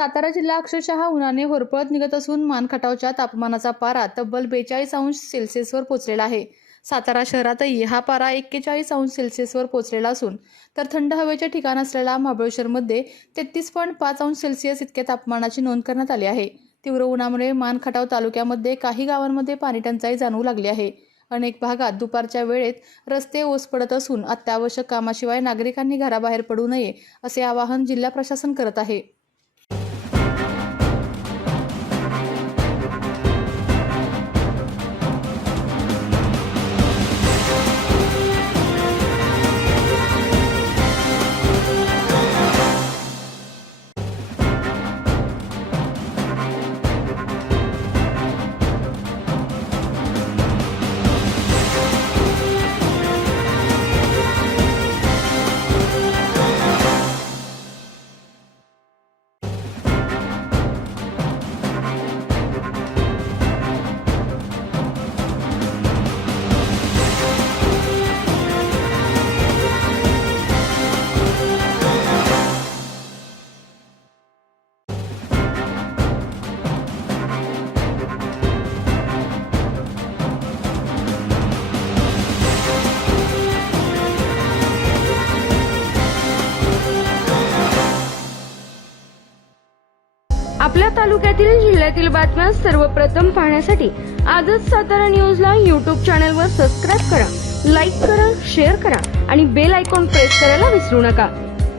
सातारा जिल्हा अक्षरशः उन्हाने होरपळत निघत असून मानखटावच्या तापमानाचा पारा तब्बल 42°C पोहोचलेला आहे। सातारा शहरातही हा पारा 41°C पोहोचलेला असून तर थंड हवेचे ठिकाण असलेल्या महाबळेश्वरमध्ये 33.5°C इतके तापमानाची नोंद करण्यात आली आहे। तीव्र उन्हामुळे मानखटाव तालुक्यामध्ये काही गावांमध्ये पाणी टंचाई जाणवू लागली आहे। अनेक भागात दुपारच्या वेळेत रस्ते ओस पडत असून अत्यावश्यक कामाशिवाय नागरिकांनी घराबाहेर पडू नये असे आवाहन जिल्हा प्रशासन करत आहे। आपल्या तालुक्यातील जिल्ह्यातील बातम्या सर्वप्रथम पाहण्यासाठी आजच सातारा न्यूजला YouTube चॅनलवर सबस्क्राइब करा, लाईक करा, शेअर करा आणि बेल आयकॉन प्रेस करायला विसरू नका।